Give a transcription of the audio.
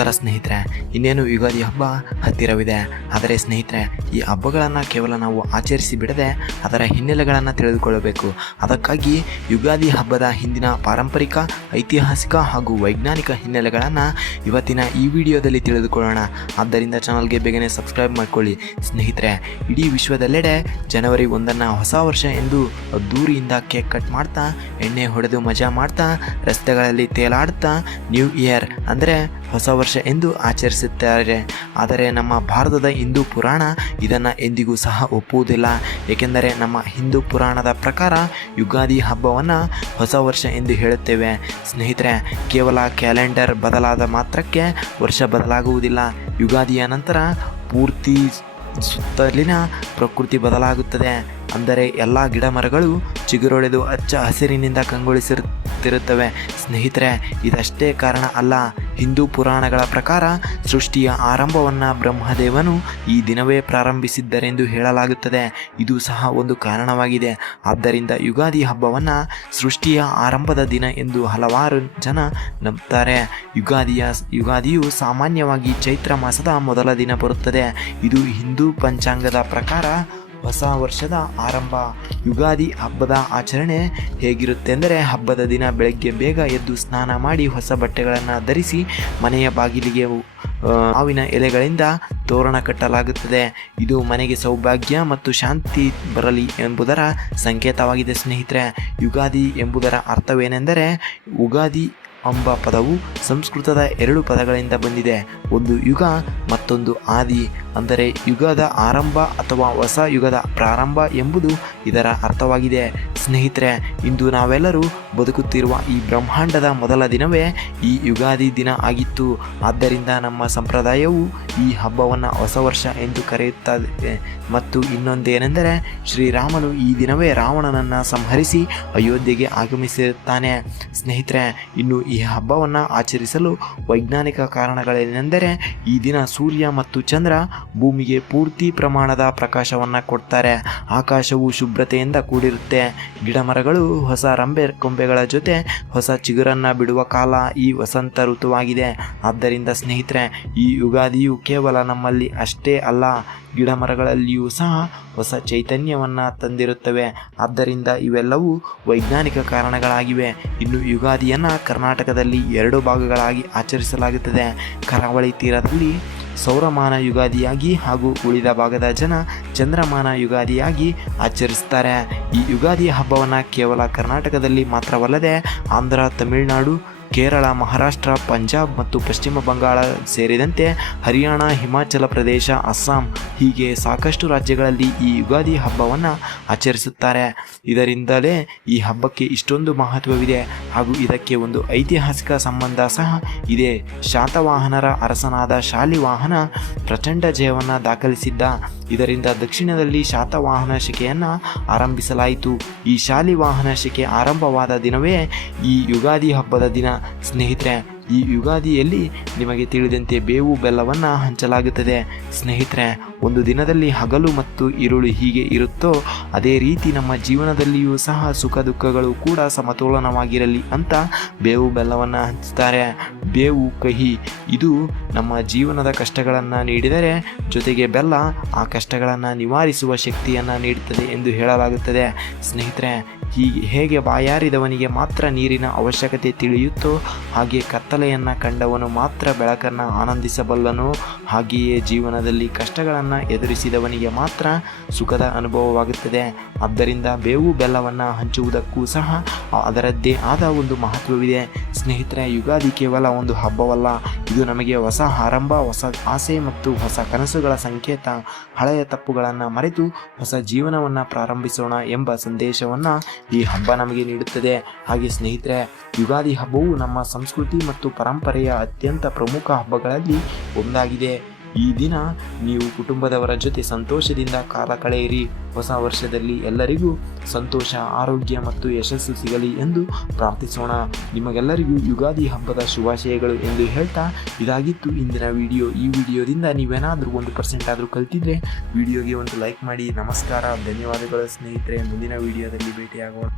ನಮಸ್ಕಾರ ಸ್ನೇಹಿತರೆ, ಇನ್ನೇನು ಯುಗಾದಿ ಹಬ್ಬ ಹತ್ತಿರವಿದೆ. ಆದರೆ ಸ್ನೇಹಿತರೆ, ಈ ಹಬ್ಬಗಳನ್ನು ಕೇವಲ ನಾವು ಆಚರಿಸಿ ಬಿಡದೆ ಅದರ ಹಿನ್ನೆಲೆಗಳನ್ನು ತಿಳಿದುಕೊಳ್ಳಬೇಕು. ಅದಕ್ಕಾಗಿ ಯುಗಾದಿ ಹಬ್ಬದ ಹಿಂದಿನ ಪಾರಂಪರಿಕ, ಐತಿಹಾಸಿಕ ಹಾಗೂ ವೈಜ್ಞಾನಿಕ ಹಿನ್ನೆಲೆಗಳನ್ನು ಇವತ್ತಿನ ಈ ವಿಡಿಯೋದಲ್ಲಿ ತಿಳಿದುಕೊಳ್ಳೋಣ. ಆದ್ದರಿಂದ ಚಾನಲ್ಗೆ ಬೇಗನೆ ಸಬ್ಸ್ಕ್ರೈಬ್ ಮಾಡಿಕೊಳ್ಳಿ. ಸ್ನೇಹಿತರೆ, ಇಡೀ ವಿಶ್ವದೆಲ್ಲೆಡೆ ಜನವರಿ 1 ಹೊಸ ವರ್ಷ ಎಂದು ಅದ್ದೂರಿಯಿಂದ ಕೇಕ್ ಕಟ್ ಮಾಡ್ತಾ, ಎಣ್ಣೆ ಹೊಡೆದು ಮಜಾ ಮಾಡ್ತಾ, ರಸ್ತೆಗಳಲ್ಲಿ ತೇಲಾಡ್ತಾ ನ್ಯೂ ಇಯರ್ ಅಂದರೆ ಹೊಸ ವರ್ಷ ಎಂದು ಆಚರಿಸುತ್ತಾರೆ. ಆದರೆ ನಮ್ಮ ಭಾರತದ ಹಿಂದೂ ಪುರಾಣ ಇದನ್ನು ಎಂದಿಗೂ ಸಹ ಒಪ್ಪುವುದಿಲ್ಲ. ಏಕೆಂದರೆ ನಮ್ಮ ಹಿಂದೂ ಪುರಾಣದ ಪ್ರಕಾರ ಯುಗಾದಿ ಹಬ್ಬವನ್ನು ಹೊಸ ವರ್ಷ ಎಂದು ಹೇಳುತ್ತೇವೆ. ಸ್ನೇಹಿತರೆ, ಕೇವಲ ಕ್ಯಾಲೆಂಡರ್ ಬದಲಾದ ಮಾತ್ರಕ್ಕೆ ವರ್ಷ ಬದಲಾಗುವುದಿಲ್ಲ. ಯುಗಾದಿಯ ನಂತರ ಪೂರ್ತಿ ಸುತ್ತಲಿನ ಪ್ರಕೃತಿ ಬದಲಾಗುತ್ತದೆ. ಅಂದರೆ ಎಲ್ಲ ಗಿಡ ಮರಗಳು ಚಿಗುರೊಡೆದು ಹಚ್ಚ ಹಸಿರಿನಿಂದ ಕಂಗೊಳಿಸುತ್ತಿರುತ್ತವೆ. ಸ್ನೇಹಿತರೆ, ಇದಷ್ಟೇ ಕಾರಣ ಅಲ್ಲ. ಹಿಂದೂ ಪುರಾಣಗಳ ಪ್ರಕಾರ ಸೃಷ್ಟಿಯ ಆರಂಭವನ್ನು ಬ್ರಹ್ಮದೇವನು ಈ ದಿನವೇ ಪ್ರಾರಂಭಿಸಿದ್ದರೆಂದು ಹೇಳಲಾಗುತ್ತದೆ. ಇದು ಸಹ ಒಂದು ಕಾರಣವಾಗಿದೆ. ಆದ್ದರಿಂದ ಯುಗಾದಿ ಹಬ್ಬವನ್ನು ಸೃಷ್ಟಿಯ ಆರಂಭದ ದಿನ ಎಂದು ಹಲವಾರು ಜನ ನಂಬುತ್ತಾರೆ. ಯುಗಾದಿಯು ಸಾಮಾನ್ಯವಾಗಿ ಚೈತ್ರ ಮಾಸದ ಮೊದಲ ದಿನ ಬರುತ್ತದೆ. ಇದು ಹಿಂದೂ ಪಂಚಾಂಗದ ಪ್ರಕಾರ ಹೊಸ ವರ್ಷದ ಆರಂಭ. ಯುಗಾದಿ ಹಬ್ಬದ ಆಚರಣೆ ಹೇಗಿರುತ್ತೆ ಅಂದರೆ, ಹಬ್ಬದ ದಿನ ಬೆಳಗ್ಗೆ ಬೇಗ ಎದ್ದು ಸ್ನಾನ ಮಾಡಿ ಹೊಸ ಬಟ್ಟೆಗಳನ್ನು ಧರಿಸಿ ಮನೆಯ ಬಾಗಿಲಿಗೆ ಮಾವಿನ ಎಲೆಗಳಿಂದ ತೋರಣ ಕಟ್ಟಲಾಗುತ್ತದೆ. ಇದು ಮನೆಗೆ ಸೌಭಾಗ್ಯ ಮತ್ತು ಶಾಂತಿ ಬರಲಿ ಎಂಬುದರ ಸಂಕೇತವಾಗಿದೆ. ಸ್ನೇಹಿತರೆ, ಯುಗಾದಿ ಎಂಬುದರ ಅರ್ಥವೇನೆಂದರೆ, ಉಗಾದಿ ಎಂಬ ಪದವು ಸಂಸ್ಕೃತದ 2 ಪದಗಳಿಂದ ಬಂದಿದೆ. ಒಂದು ಯುಗ, ಮತ್ತೊಂದು ಆದಿ. ಅಂದರೆ ಯುಗದ ಆರಂಭ ಅಥವಾ ಹೊಸ ಯುಗದ ಪ್ರಾರಂಭ ಎಂಬುದು ಇದರ ಅರ್ಥವಾಗಿದೆ. ಸ್ನೇಹಿತರೆ, ಇಂದು ನಾವೆಲ್ಲರೂ ಬದುಕುತ್ತಿರುವ ಈ ಬ್ರಹ್ಮಾಂಡದ ಮೊದಲ ದಿನವೇ ಈ ಯುಗಾದಿ ದಿನ ಆಗಿತ್ತು. ಆದ್ದರಿಂದ ನಮ್ಮ ಸಂಪ್ರದಾಯವು ಈ ಹಬ್ಬವನ್ನು ಹೊಸ ವರ್ಷ ಎಂದು ಕರೆಯುತ್ತದೆ. ಮತ್ತು ಇನ್ನೊಂದೇನೆಂದರೆ, ಶ್ರೀರಾಮನು ಈ ದಿನವೇ ರಾವಣನನ್ನು ಸಂಹರಿಸಿ ಅಯೋಧ್ಯೆಗೆ ಆಗಮಿಸಿರುತ್ತಾನೆ. ಸ್ನೇಹಿತರೆ, ಇನ್ನು ಈ ಹಬ್ಬವನ್ನು ಆಚರಿಸಲು ವೈಜ್ಞಾನಿಕ ಕಾರಣಗಳೇನೆಂದರೆ, ಈ ದಿನ ಸೂರ್ಯ ಮತ್ತು ಚಂದ್ರ ಭೂಮಿಗೆ ಪೂರ್ತಿ ಪ್ರಮಾಣದ ಪ್ರಕಾಶವನ್ನು ಕೊಡ್ತಾರೆ. ಆಕಾಶವು ಶುಭ್ರತೆಯಿಂದ ಕೂಡಿರುತ್ತೆ. ಗಿಡ ಮರಗಳು ಹೊಸ ಕೊಂಬೆಗಳ ಜೊತೆ ಹೊಸ ಚಿಗುರನ್ನು ಬಿಡುವ ಕಾಲ ಈ ವಸಂತ ಋತುವಾಗಿದೆ. ಆದ್ದರಿಂದ ಸ್ನೇಹಿತರೆ, ಈ ಯುಗಾದಿಯು ಕೇವಲ ನಮ್ಮಲ್ಲಿ ಅಷ್ಟೇ ಅಲ್ಲ, ಗಿಡ ಮರಗಳಲ್ಲಿಯೂ ಸಹ ಹೊಸ ಚೈತನ್ಯವನ್ನು ತಂದಿರುತ್ತವೆ. ಆದ್ದರಿಂದ ಇವೆಲ್ಲವೂ ವೈಜ್ಞಾನಿಕ ಕಾರಣಗಳಾಗಿವೆ. ಇನ್ನು ಯುಗಾದಿಯನ್ನು ಕರ್ನಾಟಕದಲ್ಲಿ 2 ಭಾಗಗಳಾಗಿ ಆಚರಿಸಲಾಗುತ್ತದೆ. ಕರಾವಳಿ ತೀರದಲ್ಲಿ ಸೌರಮಾನ ಯುಗಾದಿಯಾಗಿ ಹಾಗೂ ಉಳಿದ ಭಾಗದ ಜನ ಚಂದ್ರಮಾನ ಯುಗಾದಿಯಾಗಿ ಆಚರಿಸ್ತಾರೆ. ಈ ಯುಗಾದಿ ಹಬ್ಬವನ್ನು ಕೇವಲ ಕರ್ನಾಟಕದಲ್ಲಿ ಮಾತ್ರವಲ್ಲದೆ ಆಂಧ್ರ, ತಮಿಳುನಾಡು, ಕೇರಳ, ಮಹಾರಾಷ್ಟ್ರ, ಪಂಜಾಬ್ ಮತ್ತು ಪಶ್ಚಿಮ ಬಂಗಾಳ ಸೇರಿದಂತೆ ಹರಿಯಾಣ, ಹಿಮಾಚಲ ಪ್ರದೇಶ, ಅಸ್ಸಾಂ ಹೀಗೆ ಸಾಕಷ್ಟು ರಾಜ್ಯಗಳಲ್ಲಿ ಈ ಯುಗಾದಿ ಹಬ್ಬವನ್ನು ಆಚರಿಸುತ್ತಾರೆ. ಇದರಿಂದಲೇ ಈ ಹಬ್ಬಕ್ಕೆ ಇಷ್ಟೊಂದು ಮಹತ್ವವಿದೆ. ಹಾಗೂ ಇದಕ್ಕೆ ಒಂದು ಐತಿಹಾಸಿಕ ಸಂಬಂಧ ಸಹ ಇದೆ. ಶಾತವಾಹನರ ಅರಸನಾದ ಶಾಲಿವಾಹನ ಪ್ರಚಂಡ ಜಯವನ್ನು ದಾಖಲಿಸಿದ್ದ. ಇದರಿಂದ ದಕ್ಷಿಣದಲ್ಲಿ ಶಾತವಾಹನ ಶಕೆಯನ್ನು ಆರಂಭಿಸಲಾಯಿತು. ಈ ಶಾಲಿವಾಹನ ಶಕೆ ಆರಂಭವಾದ ದಿನವೇ ಈ ಯುಗಾದಿ ಹಬ್ಬದ ದಿನ. ಸ್ನೇಹಿತರೆ, ಈ ಯುಗಾದಿಯಲ್ಲಿ ನಿಮಗೆ ತಿಳಿದಂತೆ ಬೇವು ಬೆಲ್ಲವನ್ನು ಹಂಚಲಾಗುತ್ತದೆ. ಸ್ನೇಹಿತರೆ, ಒಂದು ದಿನದಲ್ಲಿ ಹಗಲು ಮತ್ತು ಇರುಳು ಹೀಗೆ ಇರುತ್ತೋ ಅದೇ ರೀತಿ ನಮ್ಮ ಜೀವನದಲ್ಲಿಯೂ ಸಹ ಸುಖ ದುಃಖಗಳು ಕೂಡ ಸಮತೋಲನವಾಗಿರಲಿ ಅಂತ ಬೇವು ಬೆಲ್ಲವನ್ನು ಹಂಚುತ್ತಾರೆ. ಬೇವು ಕಹಿ, ಇದು ನಮ್ಮ ಜೀವನದ ಕಷ್ಟಗಳನ್ನು ನೀಡಿದರೆ, ಜೊತೆಗೆ ಬೆಲ್ಲ ಆ ಕಷ್ಟಗಳನ್ನು ನಿವಾರಿಸುವ ಶಕ್ತಿಯನ್ನು ನೀಡುತ್ತದೆ ಎಂದು ಹೇಳಲಾಗುತ್ತದೆ. ಸ್ನೇಹಿತರೆ, ಹೇಗೆ ಬಾಯಾರಿದವನಿಗೆ ಮಾತ್ರ ನೀರಿನ ಅವಶ್ಯಕತೆ ತಿಳಿಯುತ್ತೋ ಹಾಗೆ ಕತ್ತಲೆಯನ್ನು ಕಂಡವನು ಮಾತ್ರ ಬೆಳಕನ್ನು ಆನಂದಿಸಬಲ್ಲನು. ಹಾಗೆಯೇ ಜೀವನದಲ್ಲಿ ಕಷ್ಟಗಳನ್ನು ಎದುರಿಸಿದವನಿಗೆ ಮಾತ್ರ ಸುಖದ ಅನುಭವವಾಗುತ್ತದೆ. ಆದ್ದರಿಂದ ಬೇವು ಬೆಲ್ಲವನ್ನು ಹಂಚುವುದಕ್ಕೂ ಸಹ ಅದರದ್ದೇ ಆದ ಒಂದು ಮಹತ್ವವಿದೆ. ಸ್ನೇಹಿತರೆ, ಯುಗಾದಿ ಕೇವಲ ಒಂದು ಹಬ್ಬವಲ್ಲ, ಇದು ನಮಗೆ ಹೊಸ ಆರಂಭ, ಹೊಸ ಆಸೆ ಮತ್ತು ಹೊಸ ಕನಸುಗಳ ಸಂಕೇತ. ಹಳೆಯ ತಪ್ಪುಗಳನ್ನು ಮರೆತು ಹೊಸ ಜೀವನವನ್ನು ಪ್ರಾರಂಭಿಸೋಣ ಎಂಬ ಸಂದೇಶವನ್ನು ಈ ಹಬ್ಬ ನಮಗೆ ನೀಡುತ್ತದೆ. ಹಾಗೆ ಸ್ನೇಹಿತರೆ, ಯುಗಾದಿ ಹಬ್ಬವು ನಮ್ಮ ಸಂಸ್ಕೃತಿ ಮತ್ತು ಪರಂಪರೆಯ ಅತ್ಯಂತ ಪ್ರಮುಖ ಹಬ್ಬಗಳಲ್ಲಿ ಒಂದಾಗಿದೆ. ಈ ದಿನ ನೀವು ಕುಟುಂಬದವರ ಜೊತೆ ಸಂತೋಷದಿಂದ ಕಾಲ ಕಳೆಯಿರಿ. ಹೊಸ ವರ್ಷದಲ್ಲಿ ಎಲ್ಲರಿಗೂ ಸಂತೋಷ, ಆರೋಗ್ಯ ಮತ್ತು ಯಶಸ್ಸು ಸಿಗಲಿ ಎಂದು ಪ್ರಾರ್ಥಿಸೋಣ. ನಿಮಗೆಲ್ಲರಿಗೂ ಯುಗಾದಿ ಹಬ್ಬದ ಶುಭಾಶಯಗಳು ಎಂದು ಹೇಳ್ತಾ, ಇದಾಗಿತ್ತು ಇಂದಿನ ವಿಡಿಯೋ. ಈ ವಿಡಿಯೋದಿಂದ ನೀವೇನಾದರೂ 1% ಆದರೂ ಕಲಿತಿದ್ರೆ ವಿಡಿಯೋಗೆ ಒಂದು ಲೈಕ್ ಮಾಡಿ. ನಮಸ್ಕಾರ, ಧನ್ಯವಾದಗಳು ಸ್ನೇಹಿತರೆ. ಮುಂದಿನ ವಿಡಿಯೋದಲ್ಲಿ ಭೇಟಿಯಾಗೋಣ.